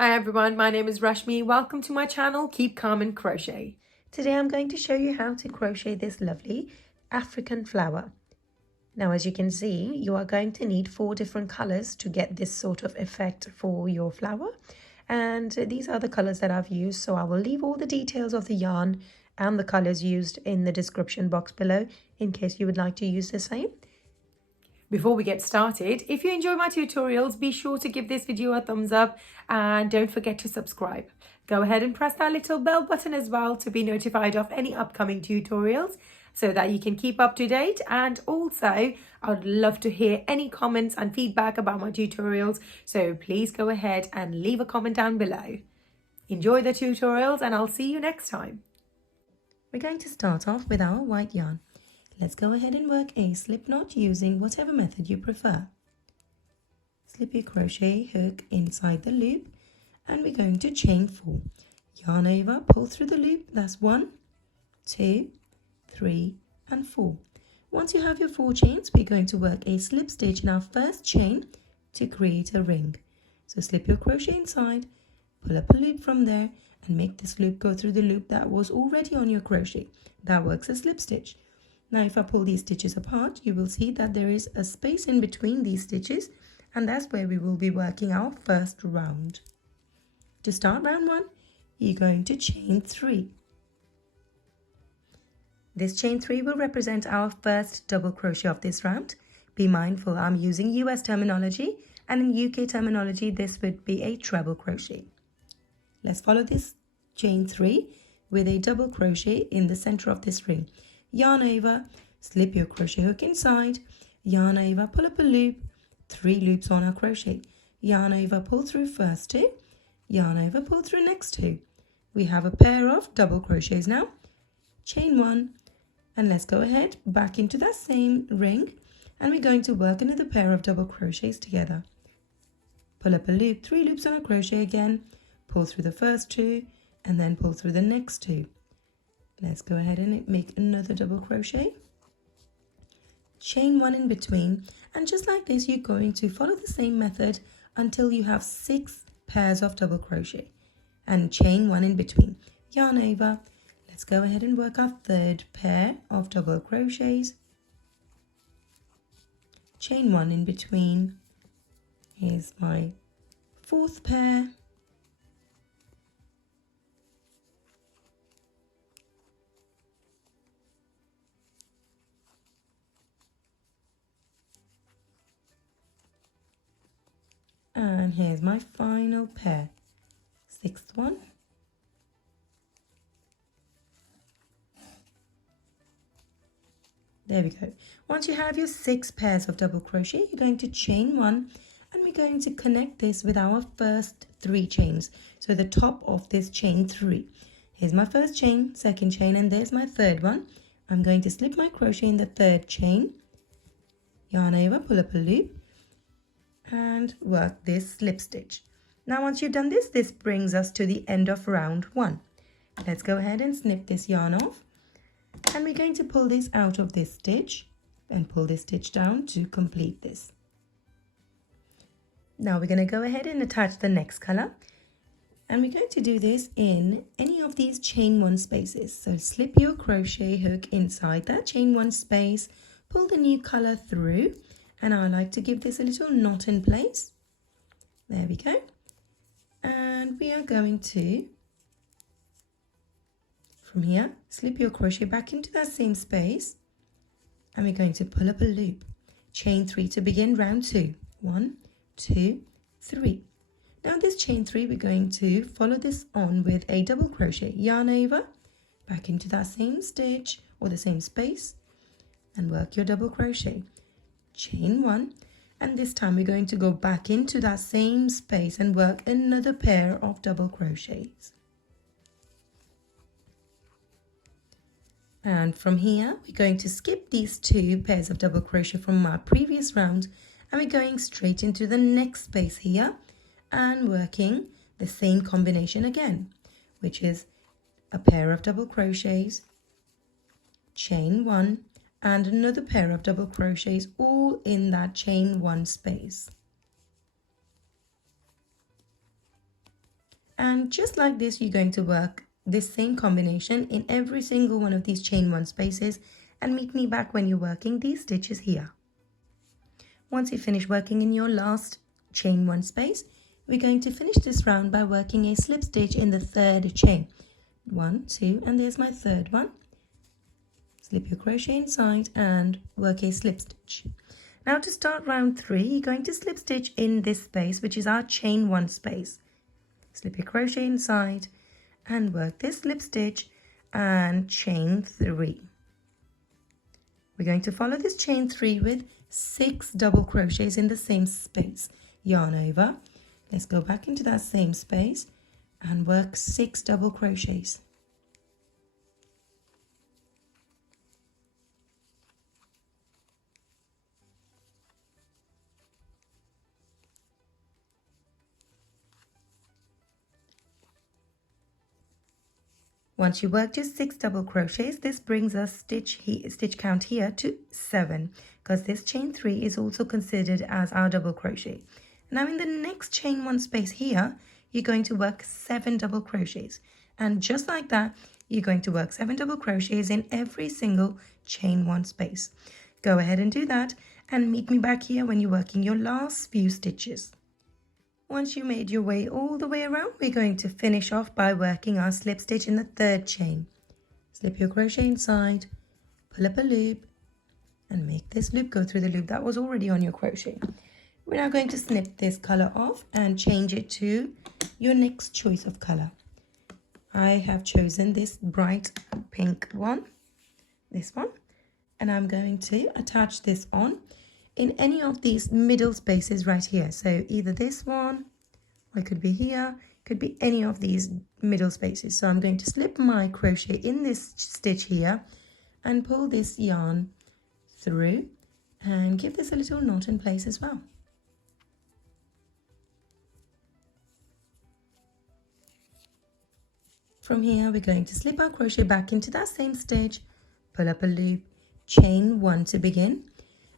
Hi everyone, my name is Rashmi. Welcome to my channel, Keep Calm and Crochet. Today I'm going to show you how to crochet this lovely African flower. Now as you can see, you are going to need 4 different colors to get this sort of effect for your flower. And these are the colors that I've used, so I will leave all the details of the yarn and the colors used in the description box below in case you would like to use the same. Before we get started, if you enjoy my tutorials, be sure to give this video a thumbs up and don't forget to subscribe. Go ahead and press that little bell button as well to be notified of any upcoming tutorials so that you can keep up to date. And also, I would love to hear any comments and feedback about my tutorials, so please go ahead and leave a comment down below. Enjoy the tutorials and I'll see you next time. We're going to start off with our white yarn. Let's go ahead and work a slip knot using whatever method you prefer. Slip your crochet hook inside the loop and we're going to chain 4. Yarn over, pull through the loop, that's 1, 2, 3 and 4. Once you have your 4 chains, we're going to work a slip stitch in our first chain to create a ring. So slip your crochet inside, pull up a loop from there and make this loop go through the loop that was already on your crochet. That works as slip stitch. Now if I pull these stitches apart, you will see that there is a space in between these stitches, and that's where we will be working our first round. To start round 1, you're going to chain 3. This chain 3 will represent our first double crochet of this round. Be mindful, I'm using US terminology, and in UK terminology this would be a treble crochet. Let's follow this chain 3 with a double crochet in the center of this ring. Yarn over, slip your crochet hook inside, yarn over, pull up a loop, 3 loops on our crochet, yarn over, pull through first 2, yarn over, pull through next 2. We have a pair of double crochets now. Chain 1 and let's go ahead back into that same ring and we're going to work another pair of double crochets together. Pull up a loop, 3 loops on a crochet again, pull through the first 2 and then pull through the next 2. Let's go ahead and make another double crochet, chain 1 in between, and just like this you're going to follow the same method until you have 6 pairs of double crochet and chain 1 in between, yarn over. Let's go ahead and work our third pair of double crochets, chain 1 in between. Here's my 4th pair, and here's my final pair, 6th one, there we go. Once you have your 6 pairs of double crochet, you're going to chain 1 and we're going to connect this with our first 3 chains, so the top of this chain 3. Here's my first chain, second chain, and there's my third one. I'm going to slip my crochet in the third chain, yarn over, pull up a loop and work this slip stitch. Now once you've done this brings us to the end of round 1. Let's go ahead and snip this yarn off and we're going to pull this out of this stitch and pull this stitch down to complete this. Now we're going to go ahead and attach the next color and we're going to do this in any of these chain 1 spaces. So slip your crochet hook inside that chain 1 space, pull the new color through, and I like to give this a little knot in place. There we go. And we are going to, from here, slip your crochet back into that same space and we're going to pull up a loop. Chain 3 to begin round 2. 1, 2, 3. Now this chain 3 we're going to follow this on with a double crochet. Yarn over, back into that same stitch or the same space and work your double crochet. Chain 1 and this time we're going to go back into that same space and work another pair of double crochets. And from here we're going to skip these 2 pairs of double crochet from our previous round and we're going straight into the next space here and working the same combination again, which is a pair of double crochets, chain 1 and another pair of double crochets, all in that chain 1 space. And just like this, you're going to work this same combination in every single one of these chain 1 spaces, and meet me back when you're working these stitches here. Once you finish working in your last chain 1 space, we're going to finish this round by working a slip stitch in the 3rd chain. 1, 2, and there's my 3rd one. Slip your crochet inside and work a slip stitch. Now to start round 3, you're going to slip stitch in this space, which is our chain 1 space. Slip your crochet inside and work this slip stitch and chain 3. We're going to follow this chain 3 with 6 double crochets in the same space. Yarn over. Let's go back into that same space and work 6 double crochets. Once you work just 6 double crochets, this brings us stitch count here to 7, because this chain 3 is also considered as our double crochet. Now in the next chain 1 space here, you're going to work 7 double crochets, and just like that, you're going to work 7 double crochets in every single chain 1 space. Go ahead and do that, and meet me back here when you're working your last few stitches. Once you made your way all the way around, we're going to finish off by working our slip stitch in the 3rd chain. Slip your crochet inside, pull up a loop, and make this loop go through the loop that was already on your crochet. We're now going to snip this color off and change it to your next choice of color. I have chosen this bright pink one, this one, and I'm going to attach this on in any of these middle spaces right here. So either this one, or it could be here, could be any of these middle spaces. So I'm going to slip my crochet in this stitch here and pull this yarn through and give this a little knot in place as well. From here, we're going to slip our crochet back into that same stitch, pull up a loop, chain 1 to begin.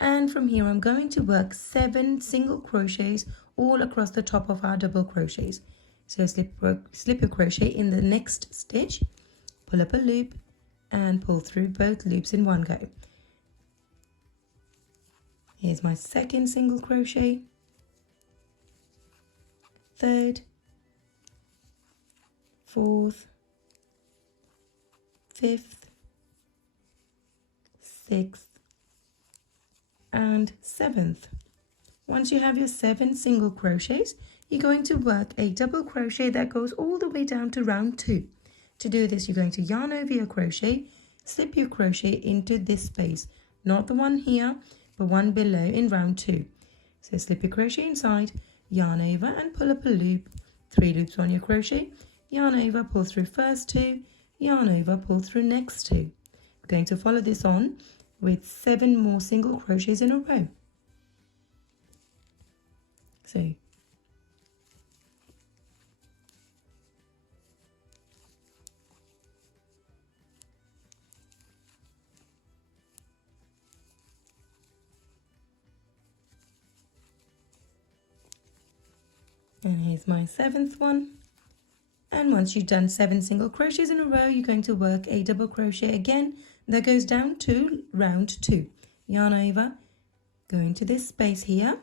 And from here, I'm going to work 7 single crochets all across the top of our double crochets. So slip your crochet in the next stitch, pull up a loop, and pull through both loops in one go. Here's my 2nd single crochet, 3rd, 4th, 5th, 6th, and 7th. Once you have your 7 single crochets, you're going to work a double crochet that goes all the way down to round 2. To do this, you're going to yarn over your crochet, slip your crochet into this space, not the one here, but one below in round 2. So slip your crochet inside, yarn over and pull up a loop, 3 loops on your crochet, yarn over, pull through first 2, yarn over, pull through next 2. We're going to follow this on with 7 more single crochets in a row. So and here's my 7th one. And once you've done 7 single crochets in a row, you're going to work a double crochet again that goes down to round 2. Yarn over, go into this space here,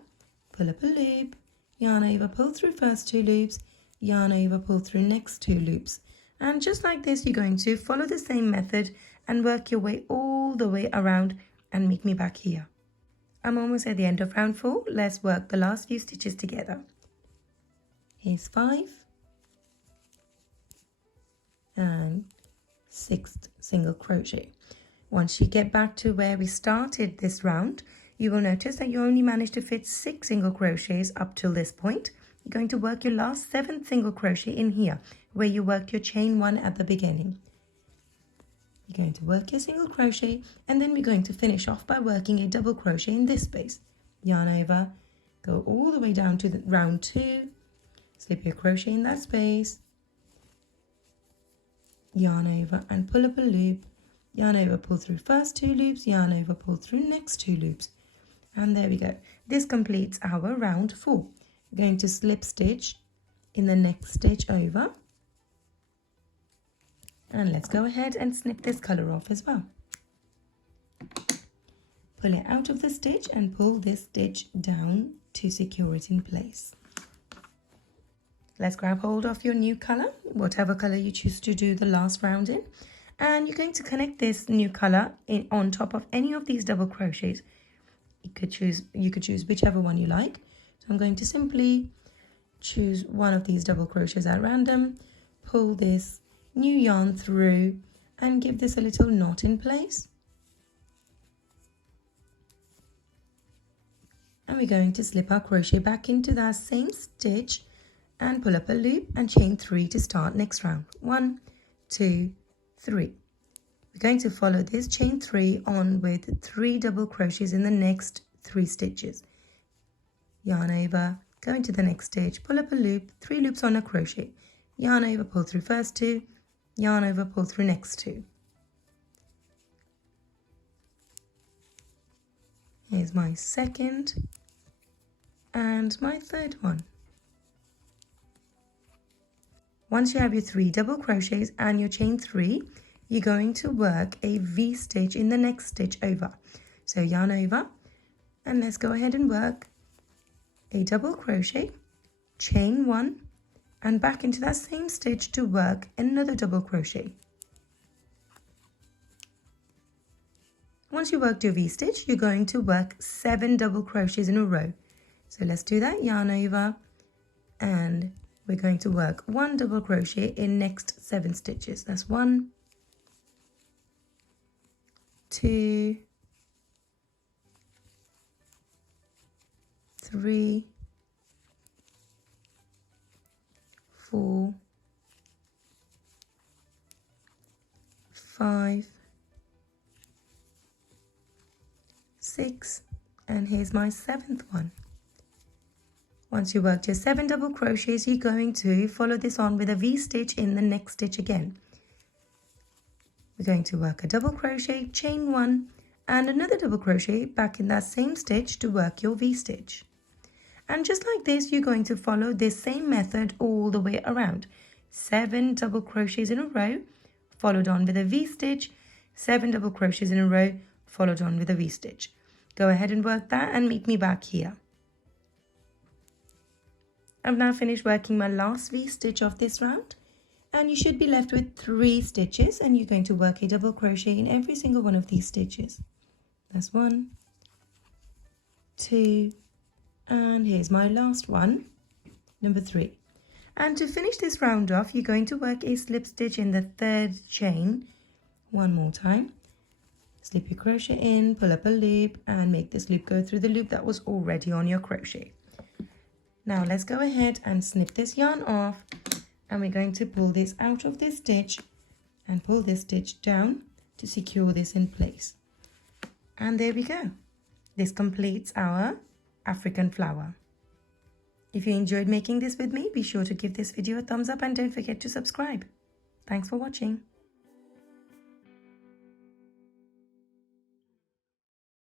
pull up a loop, yarn over, pull through first 2 loops, yarn over, pull through next 2 loops. And just like this, you're going to follow the same method and work your way all the way around and meet me back here. I'm almost at the end of round 4. Let's work the last few stitches together. Here's 5 and 6th single crochet. Once you get back to where we started this round, you will notice that you only managed to fit 6 single crochets up till this point. You're going to work your last 7th single crochet in here, where you worked your chain 1 at the beginning. You're going to work your single crochet, and then we're going to finish off by working a double crochet in this space. Yarn over, go all the way down to the round 2, slip your crochet in that space, yarn over and pull up a loop, yarn over, pull through first 2 loops, yarn over, pull through next 2 loops. And there we go. This completes our round 4. We're going to slip stitch in the next stitch over. And let's go ahead and snip this colour off as well. Pull it out of the stitch and pull this stitch down to secure it in place. Let's grab hold of your new colour, whatever colour you choose to do the last round in, and you're going to connect this new colour in on top of any of these double crochets. You could choose whichever one you like. So I'm going to simply choose one of these double crochets at random, pull this new yarn through and give this a little knot in place. And we're going to slip our crochet back into that same stitch and pull up a loop and chain 3 to start next round. 1, 2, 3. We're going to follow this chain 3 on with 3 double crochets in the next 3 stitches. Yarn over, go into the next stitch, pull up a loop, 3 loops on a crochet. Yarn over, pull through first 2, yarn over, pull through next 2. Here's my second and my third one. Once you have your 3 double crochets and your chain 3, you're going to work a V stitch in the next stitch over. So yarn over, and let's go ahead and work a double crochet, chain 1, and back into that same stitch to work another double crochet. Once you worked your V stitch, you're going to work 7 double crochets in a row. So let's do that. Yarn over, and we're going to work 1 double crochet in next 7 stitches. That's 1, 2, 3, 4, 5, 6, and here's my 7th one. Once you worked your 7 double crochets, you're going to follow this on with a V stitch in the next stitch again. We're going to work a double crochet, chain 1, and another double crochet back in that same stitch to work your V stitch. And just like this, you're going to follow this same method all the way around. 7 double crochets in a row, followed on with a V stitch, 7 double crochets in a row, followed on with a V stitch. Go ahead and work that and meet me back here. I've now finished working my last V stitch of this round, and you should be left with 3 stitches, and you're going to work a double crochet in every single one of these stitches. That's 1, 2, and here's my last one, number 3. And to finish this round off, you're going to work a slip stitch in the 3rd chain one more time. Slip your crochet in, pull up a loop, and make this loop go through the loop that was already on your crochet. Now let's go ahead and snip this yarn off, and we're going to pull this out of this stitch and pull this stitch down to secure this in place. And there we go. This completes our African flower. If you enjoyed making this with me, be sure to give this video a thumbs up and don't forget to subscribe. Thanks for watching.